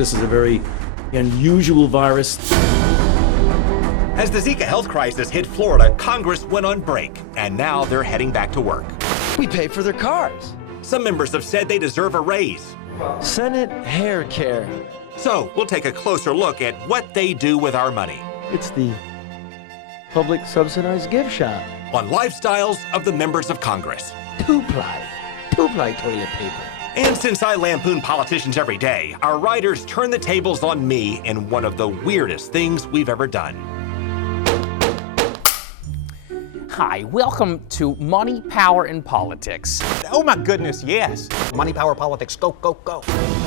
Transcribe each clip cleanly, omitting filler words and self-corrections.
This is a very unusual virus. As the Zika health crisis hit Florida, Congress went on break, and now they're heading back to work. We pay for their cars. Some members have said they deserve a raise. Senate hair care. So we'll take a closer look at what they do with our money. It's the public subsidized gift shop. On lifestyles of the members of Congress. Two-ply toilet paper. And since I lampoon politicians every day, our writers turn the tables on me in one of the weirdest things we've ever done. Hi, welcome to Money, Power, and Politics. Oh my goodness, yes. Money, power, politics, go, go, go.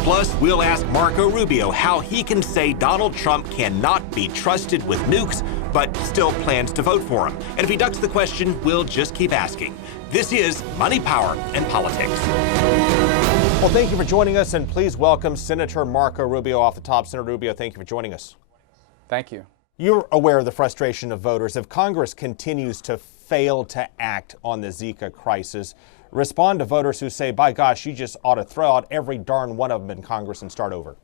Plus, we'll ask Marco Rubio how he can say Donald Trump cannot be trusted with nukes, but still plans to vote for him. And if he ducks the question, we'll just keep asking. This is Money, Power, and Politics. Well, thank you for joining us, and please welcome Senator Marco Rubio off the top. Senator Rubio, thank you for joining us. Thank you. You're aware of the frustration of voters. If Congress continues to fail to act on the Zika crisis, respond to voters who say, by gosh, you just ought to throw out every darn one of them in Congress and start over.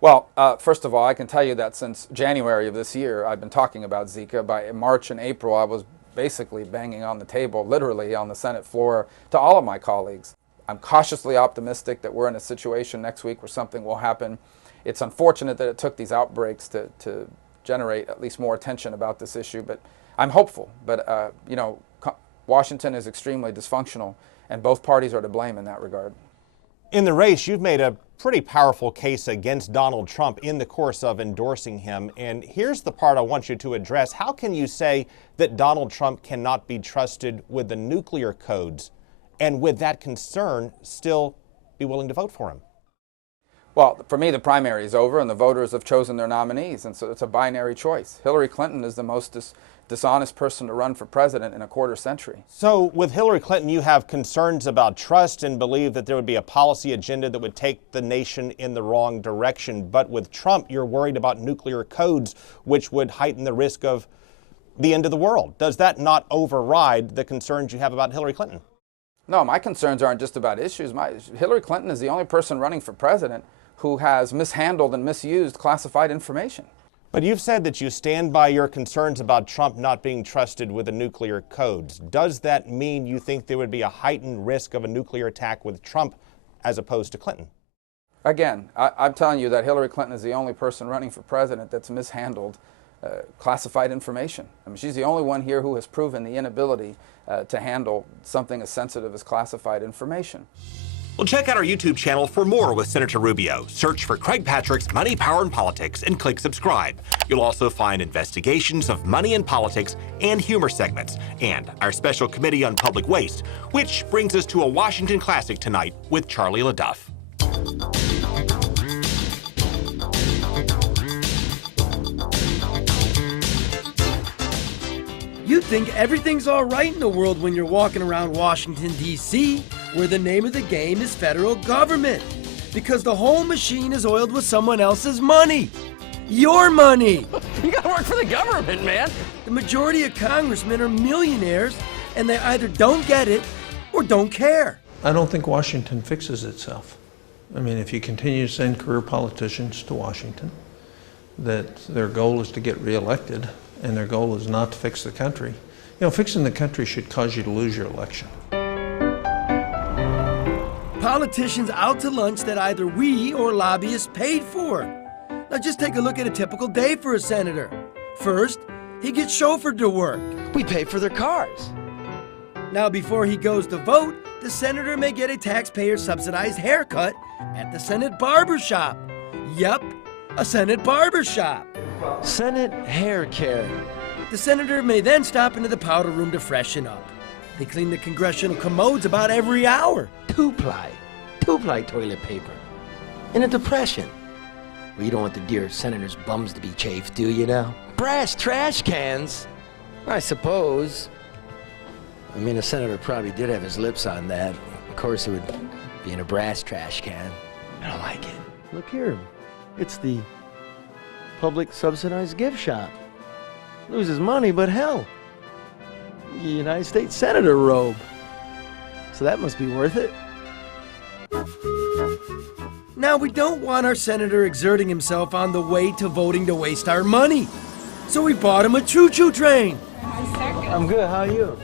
Well, first of all, I can tell you that since January of this year, I've been talking about Zika. By March and April, I was basically banging on the table, literally on the Senate floor, to all of my colleagues. I'm cautiously optimistic that we're in a situation next week where something will happen. It's unfortunate that it took these outbreaks to generate at least more attention about this issue, but I'm hopeful. But, you know, Washington is extremely dysfunctional, and both parties are to blame in that regard. In the race, you've made a pretty powerful case against Donald Trump in the course of endorsing him. And here's the part I want you to address. How can you say that Donald Trump cannot be trusted with the nuclear codes, and with that concern still be willing to vote for him? Well, for me, the primary is over, and the voters have chosen their nominees, and so it's a binary choice. Hillary Clinton is the most dishonest person to run for president in a quarter century. So with Hillary Clinton, you have concerns about trust and believe that there would be a policy agenda that would take the nation in the wrong direction. But with Trump, you're worried about nuclear codes, which would heighten the risk of the end of the world. Does that not override the concerns you have about Hillary Clinton? No, my concerns aren't just about issues. Hillary Clinton is the only person running for president who has mishandled and misused classified information. But you've said that you stand by your concerns about Trump not being trusted with the nuclear codes. Does that mean you think there would be a heightened risk of a nuclear attack with Trump as opposed to Clinton? Again, I'm telling you that Hillary Clinton is the only person running for president that's mishandled classified information. I mean, she's the only one here who has proven the inability to handle something as sensitive as classified information. Well, check out our YouTube channel for more with Senator Rubio. Search for Craig Patrick's Money, Power, and Politics and click subscribe. You'll also find investigations of money and politics and humor segments, and our special committee on public waste, which brings us to a Washington classic tonight with Charlie LeDuff. You think everything's all right in the world when you're walking around Washington, D.C., where the name of the game is federal government, because the whole machine is oiled with someone else's money. Your money. You gotta work for the government, man. The majority of congressmen are millionaires, and they either don't get it or don't care. I don't think Washington fixes itself. I mean, if you continue to send career politicians to Washington, that their goal is to get reelected, and their goal is not to fix the country. You know, fixing the country should cause you to lose your election. Politicians out to lunch that either we or lobbyists paid for. Now just take a look at a typical day for a senator. First, he gets chauffeured to work. We pay for their cars. Now before he goes to vote, the senator may get a taxpayer-subsidized haircut at the Senate barber shop. Yup, a Senate barber shop. Senate hair care. The senator may then stop into the powder room to freshen up. They clean the congressional commodes about every hour. Two-ply toilet paper. In a depression. Well, you don't want the dear senator's bums to be chafed, do you now? Brass trash cans? I suppose. I mean, the senator probably did have his lips on that. Of course, it would be in a brass trash can. I don't like it. Look here. It's the public subsidized gift shop. Loses money, but hell, the United States Senator robe. So that must be worth it. Now, we don't want our senator exerting himself on the way to voting to waste our money. So we bought him a choo-choo train. I'm good, how are you?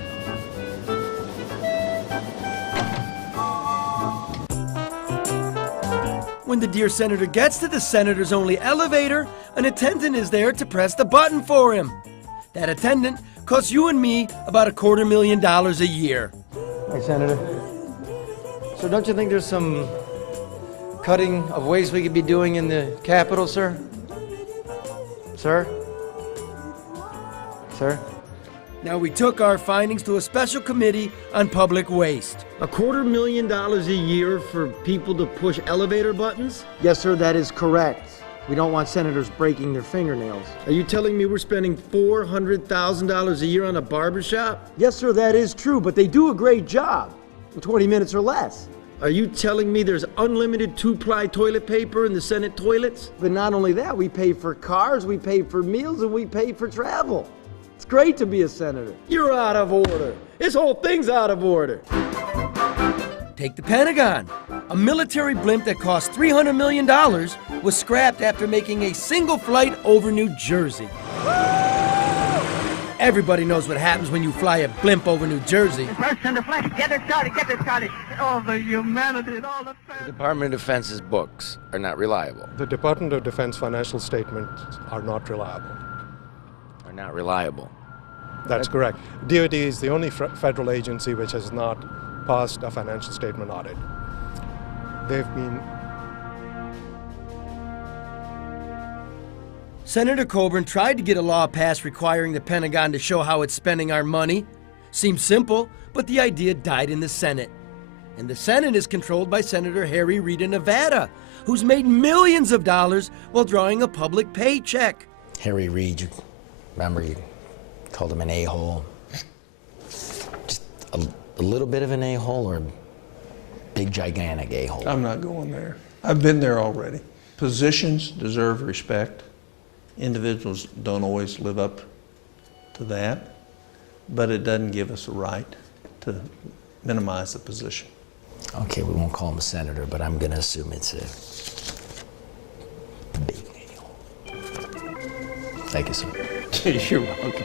When the dear senator gets to the senator's only elevator, an attendant is there to press the button for him. That attendant costs you and me about $250,000 a year. Hey, Senator. So don't you think there's some cutting of waste we could be doing in the Capitol, sir? Sir? Sir? Now, we took our findings to a special committee on public waste. $250,000 a year for people to push elevator buttons? Yes, sir, that is correct. We don't want senators breaking their fingernails. Are you telling me we're spending $400,000 a year on a barbershop? Yes, sir, that is true, but they do a great job in 20 minutes or less. Are you telling me there's unlimited two-ply toilet paper in the Senate toilets? But not only that, we pay for cars, we pay for meals, and we pay for travel. It's great to be a senator. You're out of order. This whole thing's out of order. Take the Pentagon. A military blimp that cost $300 million was scrapped after making a single flight over New Jersey. Everybody knows what happens when you fly a blimp over New Jersey. First in the flesh, get it started. All the humanity and all the... The Department of Defense's books are not reliable. The Department of Defense financial statements are not reliable. Are not reliable. That's correct. DoD is the only federal agency which has not passed a financial statement audit. They've been... Senator Coburn tried to get a law passed requiring the Pentagon to show how it's spending our money. Seems simple, but the idea died in the Senate. And the Senate is controlled by Senator Harry Reid of Nevada, who's made millions of dollars while drawing a public paycheck. Harry Reid, you remember you called him an a-hole? Just a little bit of an a-hole or a big, gigantic a-hole? I'm not going there. I've been there already. Positions deserve respect. Individuals don't always live up to that, but it doesn't give us a right to minimize the position. Okay, we won't call him a senator, but I'm going to assume it's a big a-hole. Thank you, sir. You're welcome.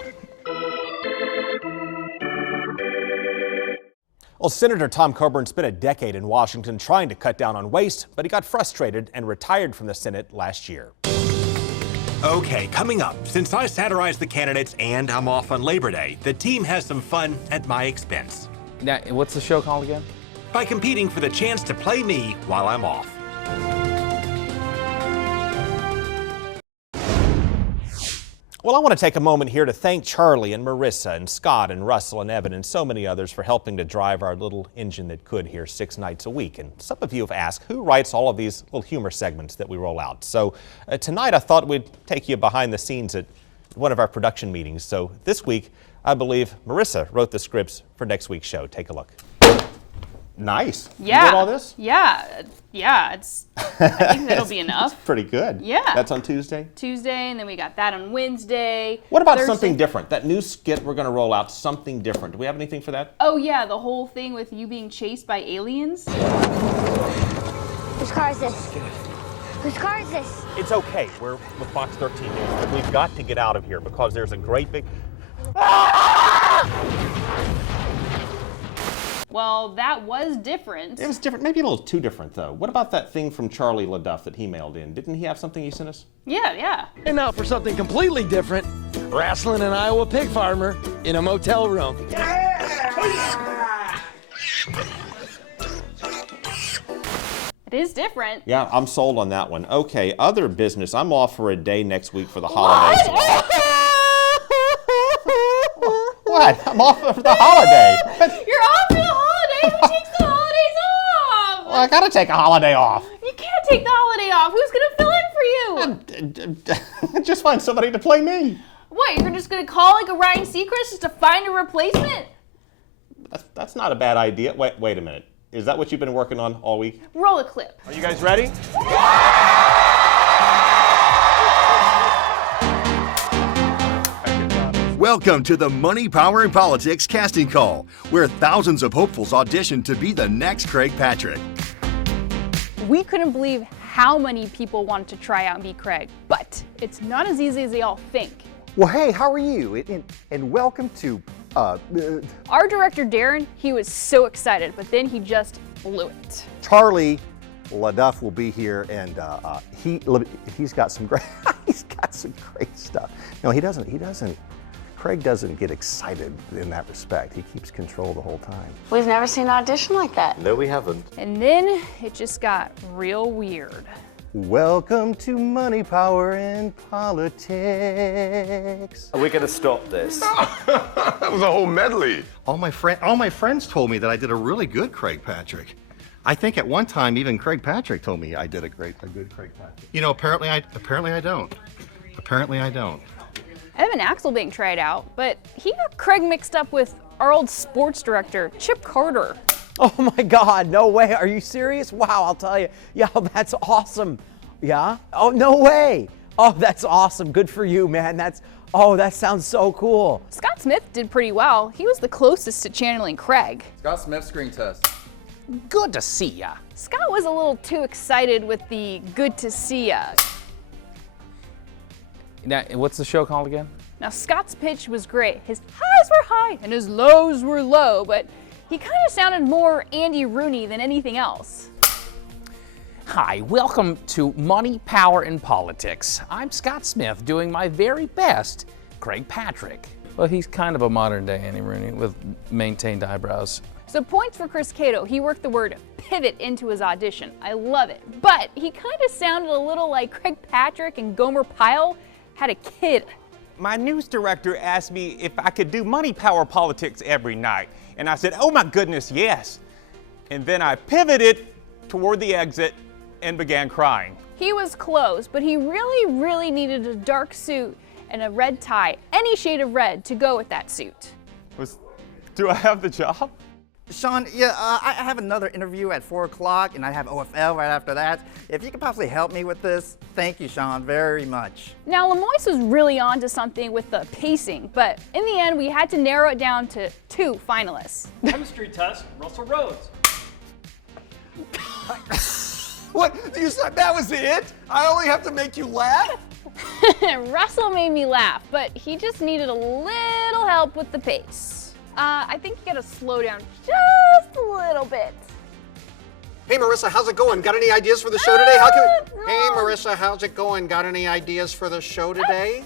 Well, Senator Tom Coburn spent a decade in Washington trying to cut down on waste, but he got frustrated and retired from the Senate last year. Okay, coming up, since I satirized the candidates and I'm off on Labor Day, the team has some fun at my expense. Now, what's the show called again? By competing for the chance to play me while I'm off. Well, I want to take a moment here to thank Charlie and Marissa and Scott and Russell and Evan and so many others for helping to drive our little engine that could here 6 nights a week. And some of you have asked who writes all of these little humor segments that we roll out. So tonight I thought we'd take you behind the scenes at one of our production meetings. So this week, I believe Marissa wrote the scripts for next week's show. Take a look. Nice. Yeah. You wrote all this? Yeah. It's. I think that'll be enough. Pretty good. Yeah. That's on Tuesday? Tuesday, and then we got that on Wednesday. What about Thursday. something different? That new skit we're going to roll out, something different. Do we have anything for that? Oh yeah, the whole thing with you being chased by aliens. Whose car is this? Whose car is this? It's okay. We're with Fox 13 News, but we've got to get out of here because there's a great big... Well, that was different. It was different, maybe a little too different, though. What about that thing from Charlie LeDuff that he mailed in? Didn't he have something he sent us? Yeah. And now for something completely different, wrestling an Iowa pig farmer in a motel room. It is different. Yeah, I'm sold on that one. Okay, other business. I'm off for a day next week for the holidays. What? I'm off for the holiday. You're off for the holiday? Who takes the holidays off? Well, I gotta take a holiday off. You can't take the holiday off. Who's gonna fill in for you? Just find somebody to play me. What, you're just gonna call like a Ryan Seacrest just to find a replacement? That's not a bad idea. Wait a minute. Is that what you've been working on all week? Roll a clip. Are you guys ready? Welcome to the Money, Power, and Politics casting call, where thousands of hopefuls audition to be the next Craig Patrick. We couldn't believe how many people want to try out and be Craig, but it's not as easy as they all think. Well, hey, how are you? And welcome to, Our director, Darren, he was so excited, but then he just blew it. Charlie LeDuff will be here, and he's got some great stuff. No, he doesn't. Craig doesn't get excited in that respect. He keeps control the whole time. We've never seen an audition like that. No, we haven't. And then it just got real weird. Welcome to Money, Power, and Politics. Are we going to stop this? That was a whole medley. All my friends told me that I did a really good Craig Patrick. I think at one time even Craig Patrick told me I did a good Craig Patrick. You know, apparently I don't. Apparently I don't. Evan Axel being tried out, but he got Craig mixed up with our old sports director, Chip Carter. Oh my God, no way. Are you serious? Wow, I'll tell you. Yeah, that's awesome. Yeah? Oh, no way. Oh, that's awesome. Good for you, man. That sounds so cool. Scott Smith did pretty well. He was the closest to channeling Craig. Scott Smith screen test. Good to see ya. Scott was a little too excited with the good to see ya. Now, what's the show called again? Now, Scott's pitch was great. His highs were high and his lows were low, but he kind of sounded more Andy Rooney than anything else. Hi, welcome to Money, Power, and Politics. I'm Scott Smith doing my very best, Craig Patrick. Well, he's kind of a modern day Andy Rooney with maintained eyebrows. So points for Chris Cato. He worked the word pivot into his audition. I love it. But he kind of sounded a little like Craig Patrick and Gomer Pyle had a kid. My news director asked me if I could do Money, Power, Politics every night. And I said, oh my goodness, yes. And then I pivoted toward the exit and began crying. He was close, but he really needed a dark suit and a red tie, any shade of red to go with that suit. Do I have the job? Sean, yeah, I have another interview at 4 o'clock, and I have OFL right after that. If you could possibly help me with this, thank you, Sean, very much. Now, Lemoyce was really on to something with the pacing, but in the end, we had to narrow it down to 2 finalists. Chemistry test, Russell Rhodes. What? You said that was it? I only have to make you laugh? Russell made me laugh, but he just needed a little help with the pace. I think you gotta slow down just a little bit. Hey Marissa, how's it going? Got any ideas for the show today? Hey Marissa, how's it going? Got any ideas for the show today?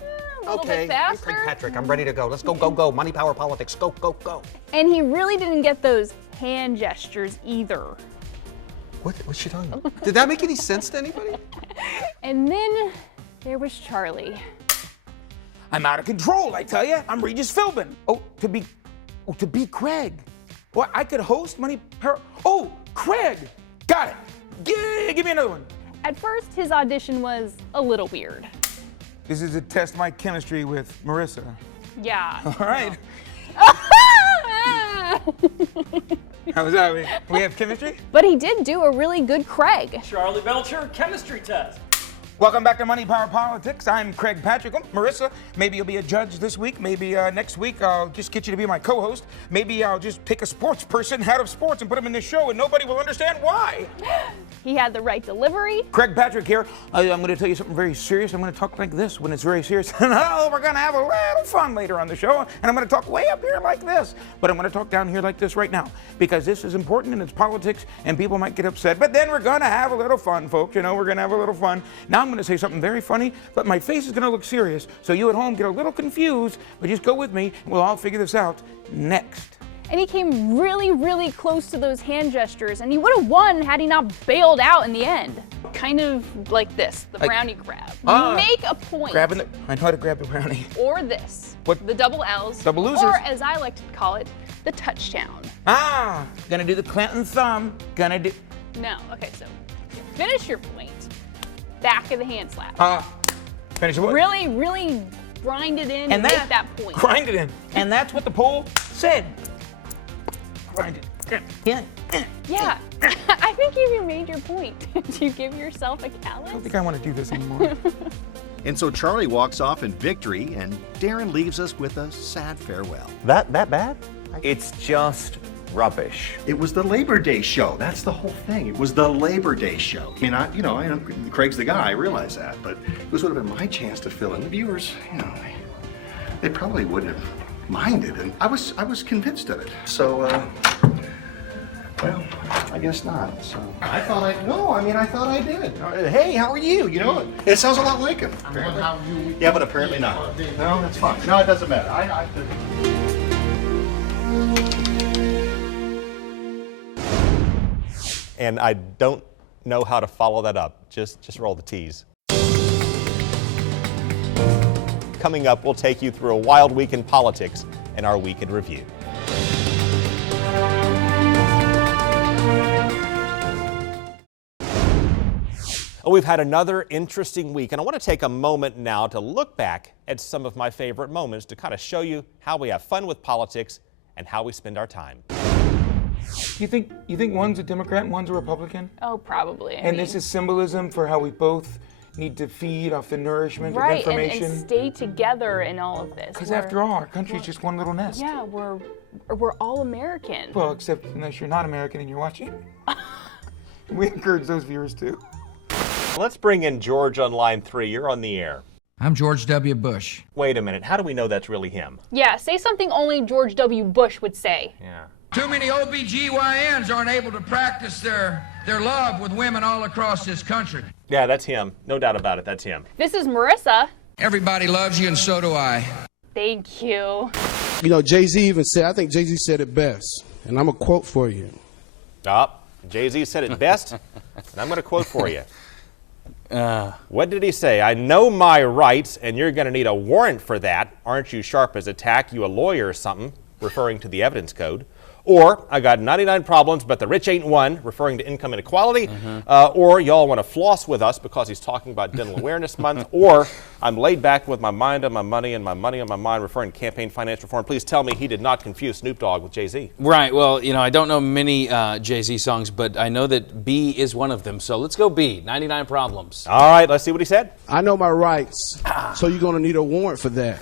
Okay, I'm Craig Patrick. I'm ready to go. Let's go. Money, power, politics. Go. And he really didn't get those hand gestures either. What's she talking about? Did that make any sense to anybody? And then there was Charlie. I'm out of control, I tell you. I'm Regis Philbin. To be Craig. Well, I could host Money Power. Oh, Craig! Got it. Give me another one. At first, his audition was a little weird. This is to test my chemistry with Marissa. Yeah. All right. How was that? We have chemistry? But he did do a really good Craig. Charlie Belcher, chemistry test. Welcome back to Money, Power, Politics. I'm Craig Patrick. Marissa, maybe you'll be a judge this week. Maybe next week I'll just get you to be my co-host. Maybe I'll just pick a sports person out of sports and put him in this show and nobody will understand why. He had the right delivery. Craig Patrick here. I'm going to tell you something very serious. I'm going to talk like this when it's very serious. We're going to have a little fun later on the show. And I'm going to talk way up here like this. But I'm going to talk down here like this right now. Because this is important and it's politics and people might get upset. But then we're going to have a little fun, folks. You know, we're going to have a little fun. Now I'm going to say something very funny, but my face is going to look serious. So you at home get a little confused, but just go with me. We'll all figure this out next. And he came really close to those hand gestures, and he would have won had he not bailed out in the end. Kind of like this, the brownie grab. Make a point. I know how to grab the brownie. Or this, what? The double L's. Double losers. Or as I like to call it, the touchdown. Gonna do the Clinton thumb. No, okay, so finish your point. Back of the hand slap. Finish what? Really grind it in and make that point. Grind it in. And that's what the poll said. Grind it. Yeah, I think you made your point. Do you give yourself a callus? I don't think I want to do this anymore. And so Charlie walks off in victory, and Darren leaves us with a sad farewell. That bad? It's just rubbish. It was the Labor Day show. That's the whole thing. It was the Labor Day show. I mean, I know Craig's the guy, I realize that, but this would have been my chance to fill in. The viewers, they probably wouldn't have minded, and I was convinced of it. So, well, I guess not. So I thought I did. Hey, how are you? It sounds a lot like him. Yeah, but apparently not. No, that's fine. No, it doesn't matter. And I don't know how to follow that up. Just roll the T's. Coming up, we'll take you through a wild week in politics and our week in review. We've had another interesting week, and I want to take a moment now to look back at some of my favorite moments to kind of show you how we have fun with politics and how we spend our time. You think one's a Democrat and one's a Republican? Oh, probably. And this is symbolism for how we both need to feed off the nourishment of information. And stay together in all of this. Because after all, our country's just one little nest. Yeah, we're all American. Well, except unless you're not American and you're watching. We encourage those viewers too. Let's bring in George on line 3. You're on the air. I'm George W. Bush. Wait a minute. How do we know that's really him? Yeah, say something only George W. Bush would say. Yeah. Too many OBGYNs aren't able to practice their love with women all across this country. Yeah, that's him. No doubt about it. That's him. This is Marissa. Everybody loves you, and so do I. Thank you. You know, Jay-Z even said, I think Jay-Z said it best, and I'm going to quote for you. Jay-Z said it best, and I'm going to quote for you. What did he say? I know my rights, and you're going to need a warrant for that. Aren't you sharp as a tack, you a lawyer or something, referring to the evidence code. Or, I got 99 problems, but the rich ain't one, referring to income inequality. Or, y'all want to floss with us because he's talking about Dental Awareness Month. Or, I'm laid back with my mind on my money and my money on my mind, referring to campaign finance reform. Please tell me he did not confuse Snoop Dogg with Jay-Z. Right. Well, I don't know many Jay-Z songs, but I know that B is one of them. So let's go B, 99 problems. All right, let's see what he said. I know my rights, so you're going to need a warrant for that.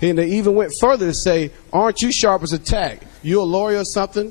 And they even went further to say, aren't you sharp as a tack? You a lawyer or something?